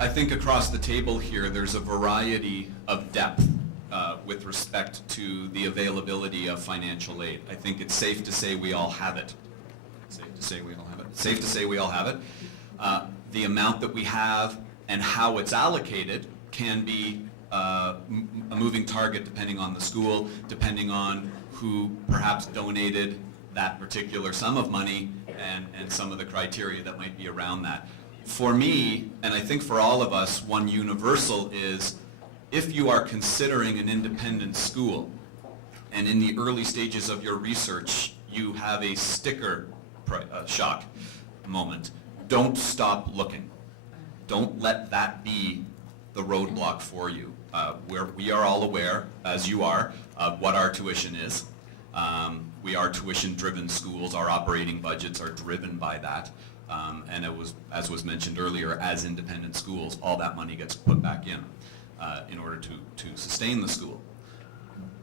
I think across the table here, there's a variety of depth with respect to the availability of financial aid. I think it's safe to say we all have it. Safe to say we all have it. Safe to say we all have it. The amount that we have and how it's allocated can be a moving target depending on the school, depending on who perhaps donated that particular sum of money and some of the criteria that might be around that. For me, and I think for all of us, one universal is if you are considering an independent school and in the early stages of your research you have a sticker shock moment, don't stop looking. Don't let that be the roadblock for you. We are all aware, as you are, of what our tuition is. We are tuition-driven schools. Our operating budgets are driven by that. And it was, as was mentioned earlier, as independent schools, all that money gets put back in order to sustain the school.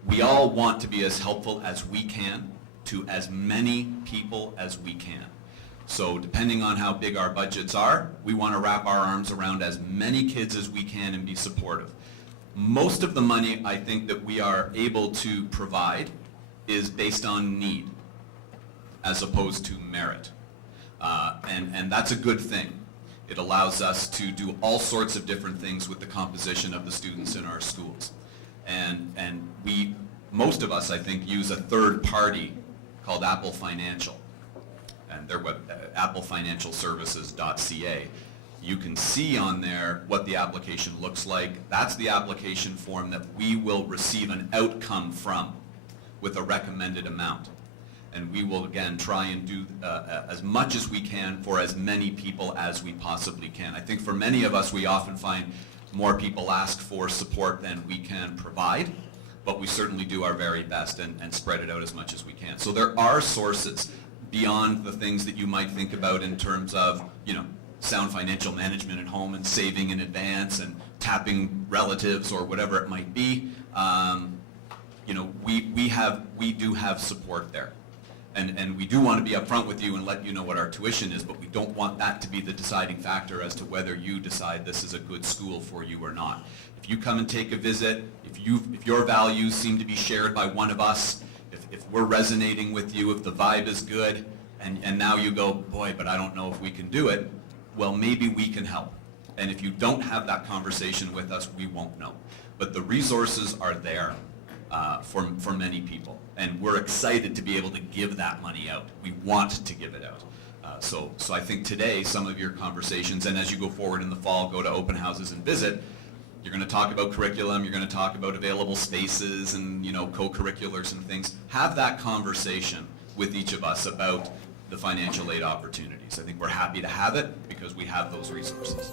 We all want to be as helpful as we can to as many people as we can. So depending on how big our budgets are, we want to wrap our arms around as many kids as we can and be supportive. Most of the money I think that we are able to provide is based on need as opposed to merit. And that's a good thing. It allows us to do all sorts of different things with the composition of the students in our schools. And most of us, I think, use a third party called Apple Financial. And their web, applefinancialservices.ca. You can see on there what the application looks like. That's the application form that we will receive an outcome from with a recommended amount. And we will, again, try and do as much as we can for as many people as we possibly can. I think for many of us, we often find more people ask for support than we can provide, but we certainly do our very best and spread it out as much as we can. So there are sources beyond the things that you might think about in terms of, sound financial management at home and saving in advance and tapping relatives or whatever it might be. We do have support there. And we do want to be upfront with you and let you know what our tuition is, but we don't want that to be the deciding factor as to whether you decide this is a good school for you or not. If you come and take a visit, if your values seem to be shared by one of us, if we're resonating with you, if the vibe is good, and now you go, boy, but I don't know if we can do it, well, maybe we can help. And if you don't have that conversation with us, we won't know. But the resources are there for many people. And we're excited to be able to give that money out. We want to give it out. So I think today, some of your conversations, and as you go forward in the fall, go to open houses and visit, you're going to talk about curriculum, you're going to talk about available spaces and co-curriculars and things. Have that conversation with each of us about the financial aid opportunities. I think we're happy to have it because we have those resources.